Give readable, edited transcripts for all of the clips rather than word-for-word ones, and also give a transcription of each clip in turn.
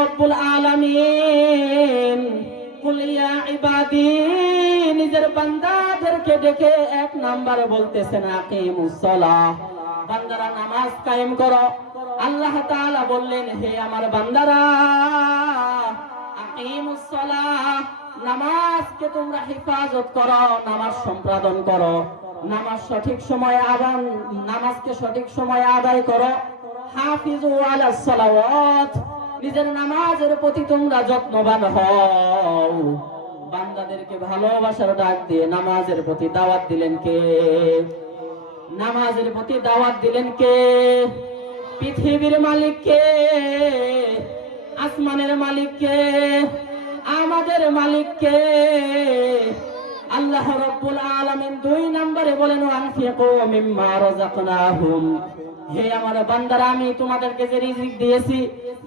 রব্বুল আলামিন কুল ইয়া ইবাদি নিজের বান্দাদেরকে ডেকে এক নম্বরে বলতেছেন আকিমুস সালাহ, বান্দারা নামাজ কায়েম করো। আল্লাহ তাআলা বললেন, হে আমার বান্দারা, আকিমুস সালাহ, নামাজকে তোমরা হেফাজত করো, নামাজ সম্পাদন করো, নামাজ সঠিক সময়ে নামাজকে সঠিক সময়ে আদায় করো। হাফিজু আলাস সালাওয়াত, নিজের নামাজের প্রতি তোমরা যত্নবান হও। বান্দাদেরকে ভালোবাসার ডাক দিয়ে নামাজের প্রতি দাওয়াত দিলেন কে? নামাজের প্রতি দাওয়াত দিলেন কে? পৃথিবীর মালিক কে? আসমানের মালিক কে? আমাদের মালিক কে? আল্লাহ রাব্বুল আলামিন 2 নম্বরে বলেন, আনফিকু মিম্মা রাযাকনাহুম, হে আমার বান্দারা, আমি তোমাদেরকে যে রিজিক দিয়েছি,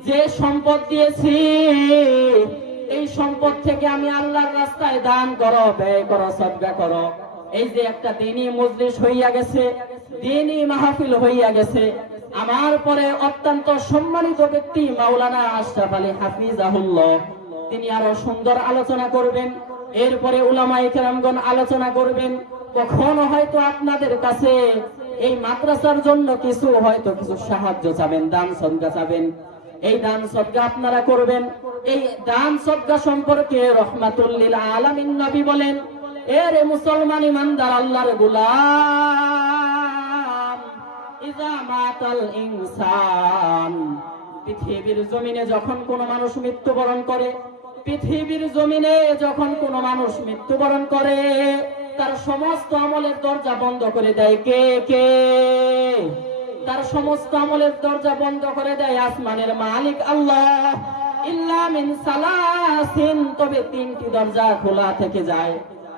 যে সম্পদ দিয়েছি, এই সম্পদ থেকে আমি আল্লাহর রাস্তায় দান করো, ব্যয় করো, সদকা করো। এই যে একটা দ্বীনি মজলিস হইয়া গেছে, দ্বীনি মাহফিল হইয়া গেছে, আমার পরে অত্যন্ত সম্মানিত ব্যক্তি মাওলানা আশরাফ আলী হাফিজাহুল্লাহ, তিনি আরো সুন্দর আলোচনা করবেন। এরপরে উলামায়ে কেরামগণ আলোচনা করবেন। কখনো হয়তো আপনাদের কাছে এই মাদ্রাসার জন্য কিছু সাহায্য চাবেন, দান সদকা চাবেন, এই দান সদকা আপনারা করবেন। এই দান সদকা সম্পর্কে রহমাতুল লিল আলামিন নবী বলেন, এরে মুসলমান ইমানদার আল্লাহর গোলাম, ইজা মাতাল ইনসান, পৃথিবীর জমিনে যখন কোন মানুষ মৃত্যুবরণ করে, পৃথিবীর জমিনে যখন কোন মানুষ মৃত্যুবরণ করে, তার সমস্ত আমলের দরজা বন্ধ করে দেয় কে? কে? তার সমস্ত আমলের দরজা বন্ধ করে দেয় আসমানের মালিক আল্লাহ। ইল্লা মিন সালাসিন, তবে 3টি দরজা খোলা থেকে যায়।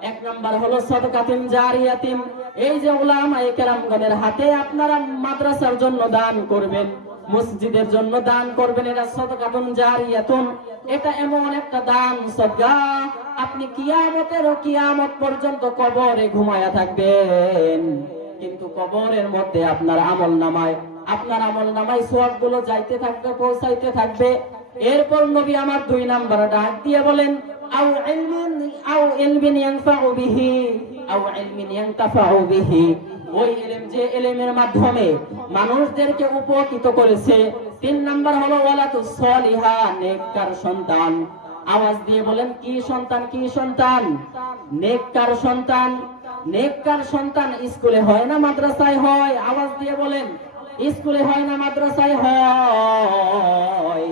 1 নাম্বার হলো সাদকাতুন জারিয়াতিন, এই যে উলামায়ে কেরামগণের হাতে আপনারা মাদ্রাসার জন্য দান করবেন, মসজিদের জন্য দান করবেন, এটা সাদকাতুন জারিয়াতুন। এটা এমন একটা দান সদকা, আপনি কিয়ামত পর্যন্ত কবরে ঘুমায়া থাকবেন, কিন্তু কবরের মধ্যে আপনার আমলনামায় সওয়াবগুলো যাইতে থাকবে, পৌঁছাইতে থাকবে। এরপর নবী আমার 2 নাম্বার ডাক দিয়ে বলেন, আও ইলমিন ইয়ানফাউ বিহি, আও ইলমিন ইয়ানতাফাউ বিহি, ওই ইলম যে ইলমের মাধ্যমে মানুষদেরকে উপকৃত করেছে। 3 নাম্বার হলো ওয়ালাতুস সলিহা, নেককার সন্তান। আওয়াজ দিয়ে বলেন, কি সন্তান? কি সন্তান? নেককার সন্তান। নেককার সন্তান স্কুলে হয় না মাদ্রাসায় হয়? আওয়াজ দিয়ে বলেন, স্কুলে হয় না মাদ্রাসায় হয়?